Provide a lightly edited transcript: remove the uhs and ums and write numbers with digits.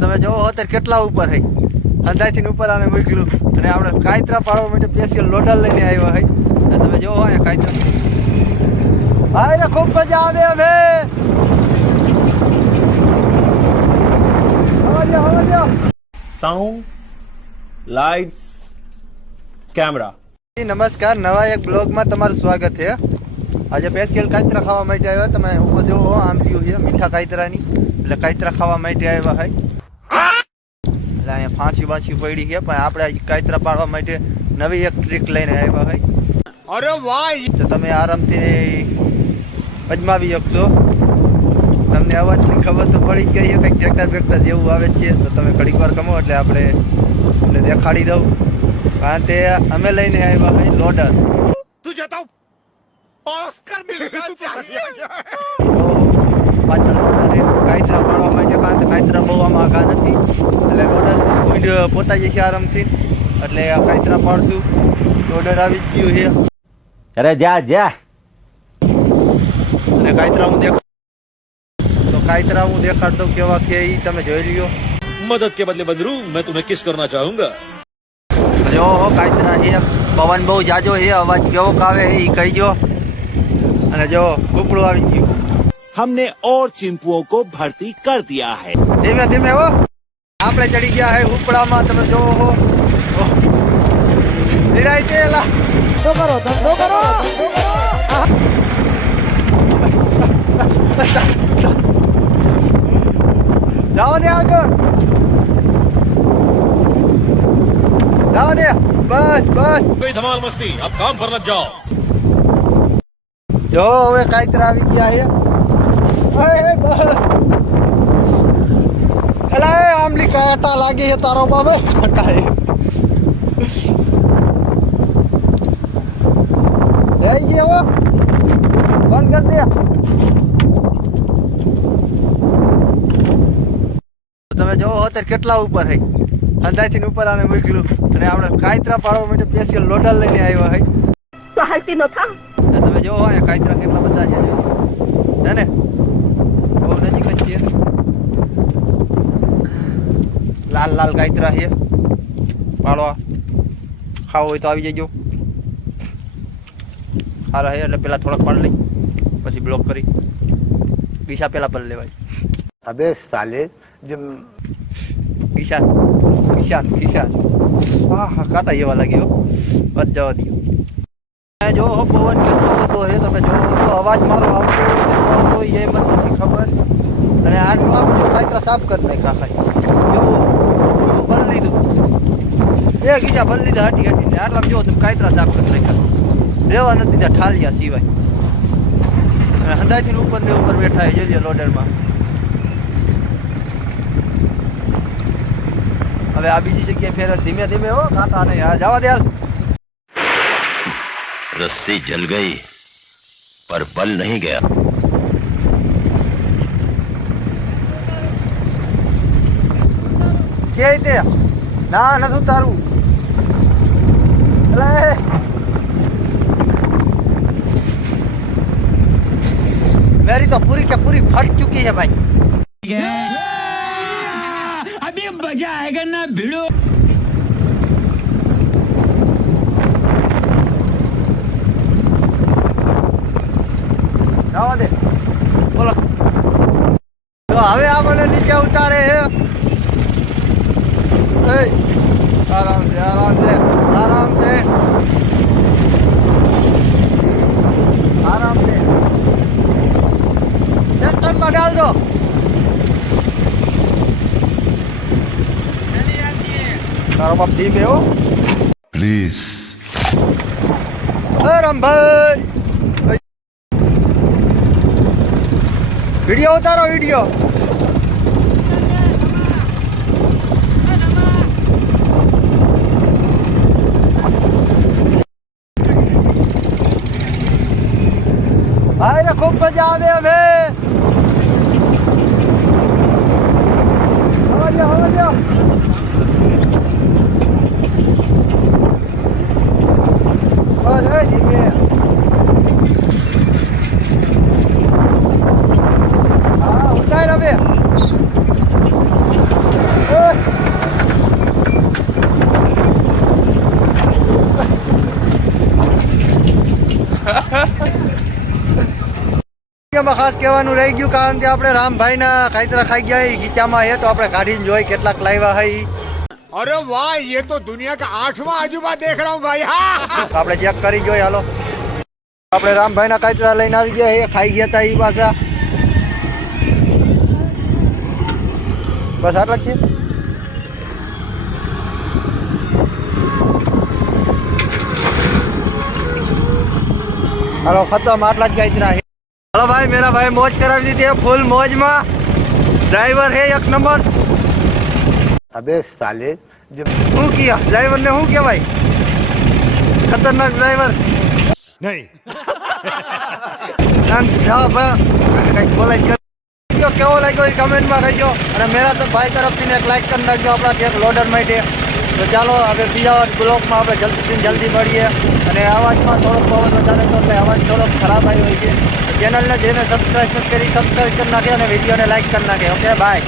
તમે જોવો અત્યારે કેટલા ઉપર થઈ અંદાજથી ઉપર આને મોકલ્યું અને આપણે કાયતરા પાડવા માટે સ્પેશિયલ લોડર લઈને આવ્યા હોય અને તમે જોવો હોય કાયતરા હા એને ખૂબ મજા આવે હવે સાઉન્ડ લાઇટ્સ કેમેરા નમસ્કાર નવા એક બ્લોગમાં તમારું સ્વાગત છે આજે સ્પેશિયલ કાયતરા ખાવા માટે આવ્યા તમે ઉપર જોવો આમ પીવું છે મીઠા કાયતરાની એટલે કાયતરા ખાવા માટે આવ્યા હોય એટલે અહીંયા ફાંસી બાંસી પડી છે પણ આપણે કાયતરા પાડવા માટે નવી એક ટ્રીક લઈને આવ્યા હોય અરે વાહ તો તમે આરામથી અજમાવી શકશો તમને અવાજથી ખબર તો પડી ગઈ છે કંઈક ટ્રેક્ટર બેક્ટર જેવું આવે છે તો તમે ઘડીક વાર ગમો એટલે આપણે તમને દેખાડી દઉં કારણ કે અમે લઈને આવ્યા હોય લોડર તું જતા ઓસ્કર મિલના ચાહીએ પાછળ લોડર કાયતરા પાડવા માટે કારણ કે કાયતરા બહુ આમાં આગા નથી એટલે લોડર પોતા જશે આરામથી એટલે કાયતરા પાડશું લોડર આવી જ ગયું છે અરે જા જા અને કાયતરા હું દેખાડ દઉં કેવા છે એ તમે જોઈ લ્યો मदद के बदले बंदरू मैं तुम्हें किस करना चाहूंगा જો કાયતરા છે પવન બહુ જાજો છે અવાજ કેવો આવે છે એ કહીજો અને જો ઉપડું આવી ગયું हमने और चिंपुओं को भर्ती कर दिया है ધીમે ધીમે હો આપણે ચડી ગયા છે ઉપડામાં તમે જોવો હો નિરાય છે એલા ધંધો કરો જાઓ દે આગળ જાઓ દે બસ कोई धमाल मस्ती अब काम पर लग जाओ જો હવે કાયતરા આવી ગયા છે અરે બસ એલા એ આમલી કાંટા લાગી છે તારો બાબે કાંટા એ જઈ ગયો બંધ કર દે તમે જોવો અત્યારે કેટલા ઉપર થઈ અંદાજથી ઉપર આને મોકલ્યું અને આપણે કાયતરા પાડવા માટે સ્પેશિયલ લોડર લઈને આવ્યા હોય તો હાલતી ન થા તમે જોવો હોય કાયતરા કેટલા બધા છે ને બહુ નજીક જ છે લાલ લાલ કાયતરા છે પાડવા ખાવો હોય તો આવી જજો સારા છે એટલે પેલા થોડાક પાડ લઈ પછી બ્લોક કરી બીજા પેલા પર લેવાય अबे साले जब કિશાન હા કાંટા જેવા લાગ્યો બચ જવા દો જો પવન કેટલો બધો છે તમે જો તો અવાજ મારો આવતો હોય કે ન આવતો હોય એ મને નથી ખબર અને આ બધું કાંઈ સાફ કરી નાખ્યા ખાઈ જો ભરી લીધું એ કિસ્સા ભરી લીધા હટી ને આટલા જો તમે કાયતરા સાફ કરી નાખ્યા રેવા નથી દીધા ઠાલિયા સિવાય હંદાથી ઉપર ને ઉપર બેઠા છે જોઈ લોડરમાં હવે આ બીજી જગ્યાએ ફેર ધીમે ધીમે હો કાંટા નહીં આ જવા દે रस्सी जल गई पर बल नहीं गया કે તે ના નથી તારું અલે मेरी तो पूरी क्या पूरी फट चुकी है भाई अभी मजा आएगा ना भिड़ो જવા દે બોલો તો હવે આ મને નીચે ઉતારે છે આરામ છે ટ્રેક્ટરમાં ડાલ દો તારો બાપ ધીમે હો प्लीज રામભાઈ વિડિયો ઉતારો વિડિયો હાય ખૂબ મજા આવે હવે હવે જો ઉતાર હવે વિડીયોમાં ખાસ કહેવાનું રહી ગયું કારણ કે આપણે રામભાઈના કાંતરા ખાઈ ગયા એ ગીચામાં છે તો આપણે કાઢીને જોઈ કેટલાક લાવ્યા હોય अरे वाह ये तो दुनिया का 8वां अजूबा देख रहा हूँ भाई हाँ આપણે ચેક કરી જોઈએ હાલો આપણે રામભાઈના કાંતરા લઈને આવી ગયા એ ખાઈ ગયા હતા એ પાછા બસ આટલા જ છે હાલો ખતમ આટલા જ કાંતરા છે હાલો ભાઈ મેરા ભાઈ મોજ કરાવી દીધી है फुल मौज में ड्राइवर है एक नंबर अबे साले जब શું કિયા ડ્રાઈવર ને શું કહેવાય ખતરનાક ડ્રાઈવર नहीं જા ભાઈ કઈક બોલાય કયો કેવો લાગ્યો એ કમેન્ટમાં કહેજો અને મેરા તો ભાઈ તરફથી એક લાઈક કરી નાખજો આપણા એક લોડર માટે તો ચાલો હવે બીજા બ્લોગમાં આપણે જલ્દીથી જલ્દી મળીએ અને અવાજમાં થોડોક પવન વધારે તો એટલે અવાજ થોડોક ખરાબ આવ્યો હોય છે ચેનલને જેને સબસ્ક્રાઈબ નથી કરી સબસ્ક્રાઈબ કરી નાખે અને વિડીયોને લાઈક કરી નાખે ઓકે બાય